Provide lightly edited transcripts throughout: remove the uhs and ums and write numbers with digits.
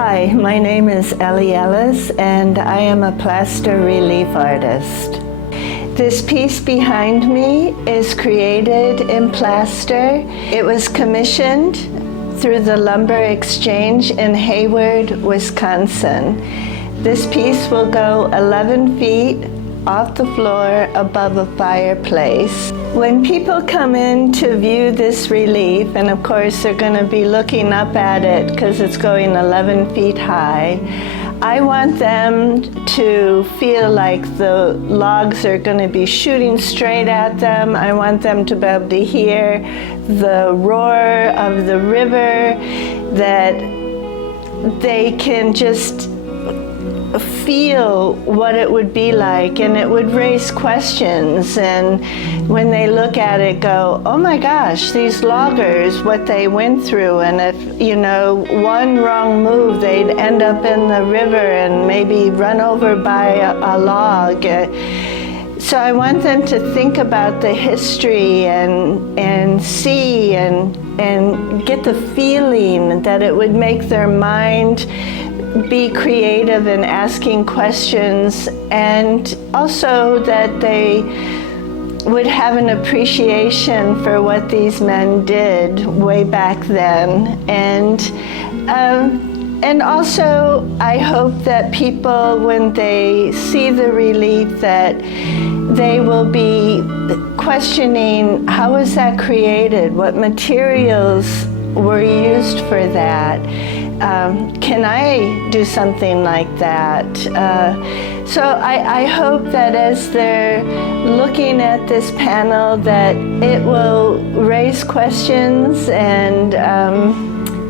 Hi, my name is Ellis and I am a plaster relief artist. This piece behind me is created in plaster. It was commissioned through the Lumber Exchange in Hayward, Wisconsin. This piece will go 11 feet off the floor above a fireplace. When people come in to view this relief, and of course they're going to be looking up at it because it's going 11 feet high, I want them to feel like the logs are going to be shooting straight at them. I want them to be able to hear the roar of the river, that they can just feel what it would be like, and it would raise questions, and when they look at it go, oh my gosh, these loggers, what they went through, and if one wrong move they'd end up in the river and maybe run over by a log. So I want them to think about the history and see and get the feeling that it would make their mind be creative in asking questions, and also that they would have an appreciation for what these men did way back then. And also I hope that people, when they see the relief, that they will be questioning, how was that created? What materials were used for that? Can I do something like that? So I hope that as they're looking at this panel, that it will raise questions and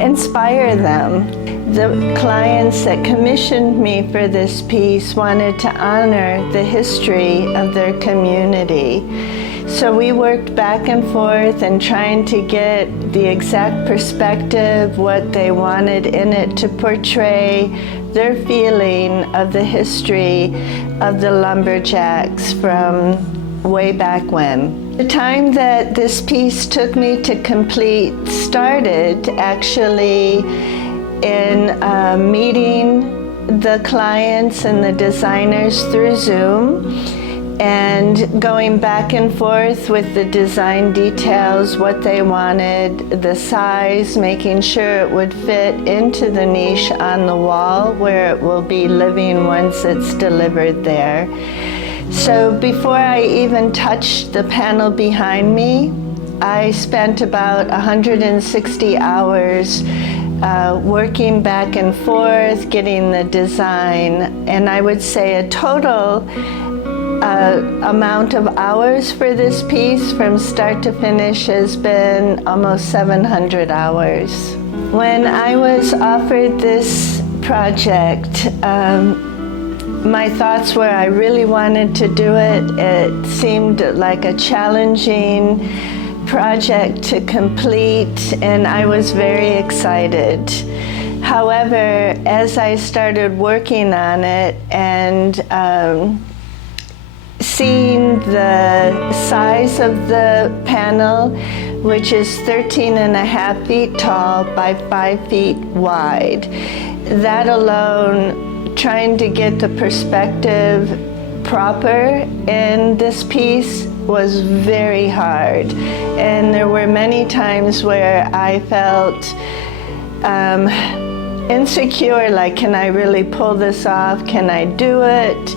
inspire them. The clients that commissioned me for this piece wanted to honor the history of their community. So we worked back and forth and trying to get the exact perspective, what they wanted in it to portray their feeling of the history of the lumberjacks from way back when. The time that this piece took me to complete started actually in meeting the clients and the designers through Zoom, and going back and forth with the design details, what they wanted, the size, making sure it would fit into the niche on the wall where it will be living once it's delivered there. So before I even touched the panel behind me, I spent about 160 hours working back and forth, getting the design, and I would say a total amount of hours for this piece from start to finish has been almost 700 hours. When I was offered this project, my thoughts were I really wanted to do it. It seemed like a challenging project to complete, and I was very excited. However, as I started working on it and seeing the size of the panel, which is 13.5 feet tall by 5 feet wide, that alone, trying to get the perspective proper in this piece was very hard. And there were many times where I felt insecure, like, can I really pull this off? Can I do it?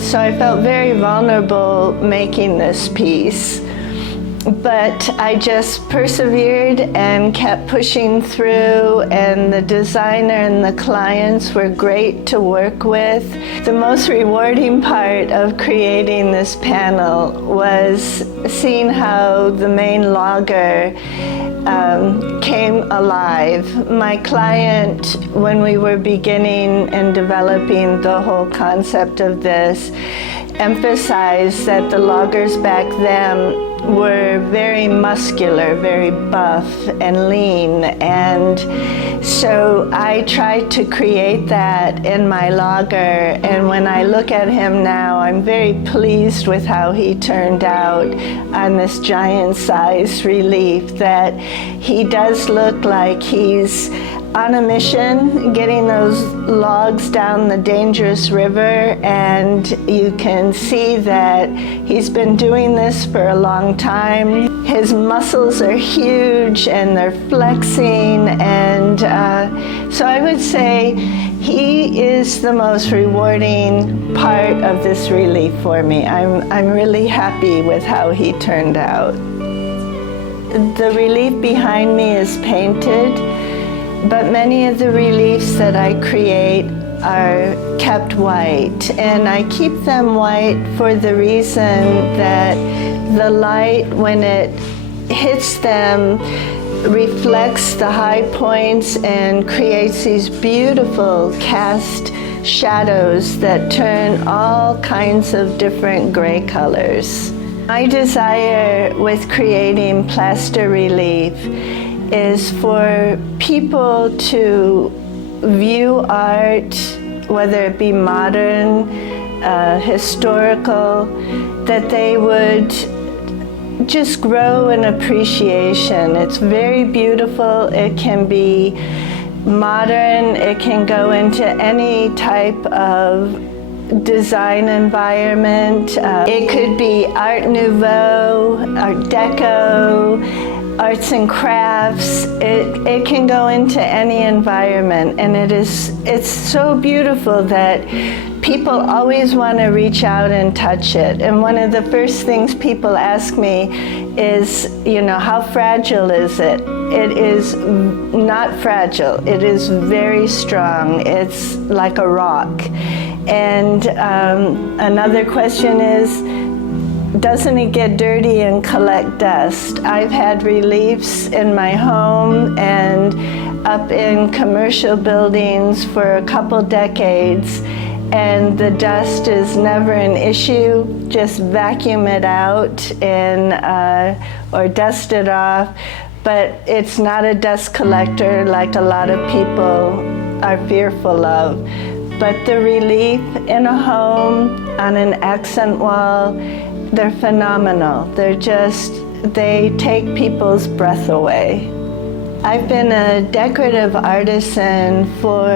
So I felt very vulnerable making this piece. But I just persevered and kept pushing through, and the designer and the clients were great to work with. The most rewarding part of creating this panel was seeing how the main logger came alive. My client, when we were beginning and developing the whole concept of this, emphasized that the loggers back then were very muscular, very buff and lean, and so I tried to create that in my logger, and when I look at him now, I'm very pleased with how he turned out on this giant size relief, that he does look like he's on a mission, getting those logs down the dangerous river, and you can see that he's been doing this for a long time. His muscles are huge and they're flexing, and so I would say he is the most rewarding part of this relief for me. I'm really happy with how he turned out. The relief behind me is painted, but many of the reliefs that I create are kept white, and I keep them white for the reason that the light, when it hits them, reflects the high points and creates these beautiful cast shadows that turn all kinds of different gray colors. My desire with creating plaster relief is for people to view art, whether it be modern, historical, that they would just grow in appreciation. It's very beautiful. It can be modern. It can go into any type of design environment. It could be Art Nouveau, Art Deco, arts and crafts. It can go into any environment, and it's so beautiful that people always want to reach out and touch it. And one of the first things people ask me is, how fragile is it? It is not fragile. It is very strong. It's like a rock. And another question is, doesn't it get dirty and collect dust? I've had reliefs in my home and up in commercial buildings for a couple decades, and the dust is never an issue. Just vacuum it out and or dust it off. But it's not a dust collector like a lot of people are fearful of. But the relief in a home, on an accent wall, they're phenomenal. They take people's breath away. I've been a decorative artisan for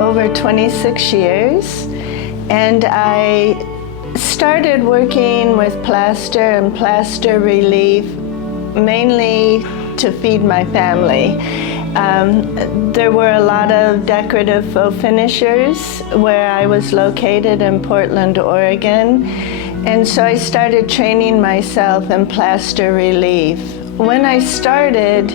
over 26 years, and I started working with plaster and plaster relief mainly to feed my family. There were a lot of decorative faux finishers where I was located in Portland, Oregon, and so I started training myself in plaster relief. When I started,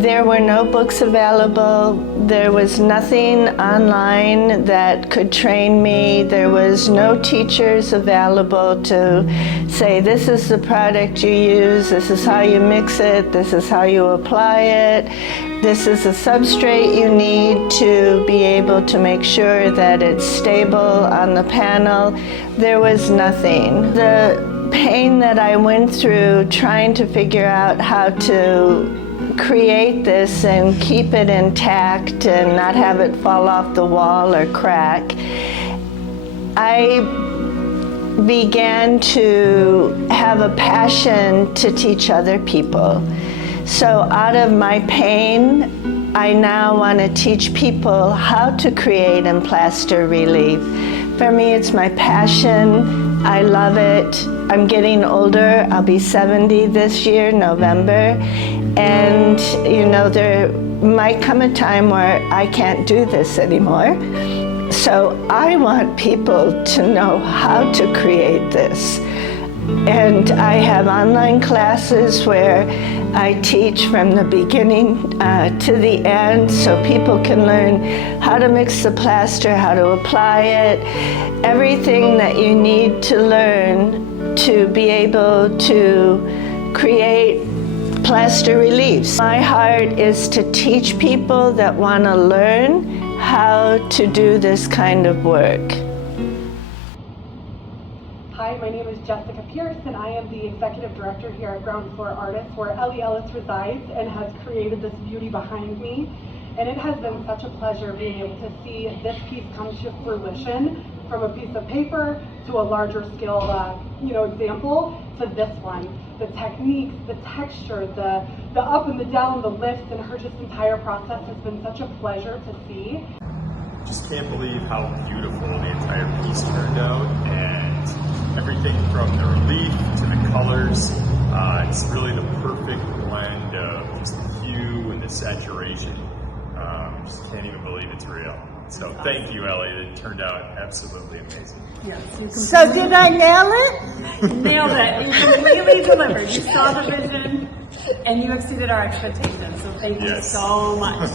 there were no books available. There was nothing online that could train me. There was no teachers available to say, this is the product you use, this is how you mix it, this is how you apply it, this is the substrate you need to be able to make sure that it's stable on the panel. There was nothing. The pain that I went through trying to figure out how to create this and keep it intact and not have it fall off the wall or crack, I began to have a passion to teach other people. So out of my pain, I now want to teach people how to create and plaster relief. For me, it's my passion. I love it. I'm getting older. I'll be 70 this year, November. And there might come a time where I can't do this anymore. So I want people to know how to create this. And I have online classes where I teach from the beginning to the end, so people can learn how to mix the plaster, how to apply it, everything that you need to learn to be able to create plaster reliefs. My heart is to teach people that want to learn how to do this kind of work. Hi, my My name is Jessica Pierce, and I am the executive director here at Ground Floor Artists, where Ellis resides and has created this beauty behind me. And it has been such a pleasure being able to see this piece come to fruition, from a piece of paper to a larger scale example to this one. The techniques, the texture, the up and the down, the lifts, and her just entire process has been such a pleasure to see. Just can't believe how beautiful the entire piece turned out, and everything from the relief to the colors. It's really the perfect blend of just the hue and the saturation. Just can't even believe it's real. So thank you, Ellie. It turned out absolutely amazing. Yes, So did I nail it? nailed it. You completely delivered. You saw the vision and you exceeded our expectations. So thank you so much.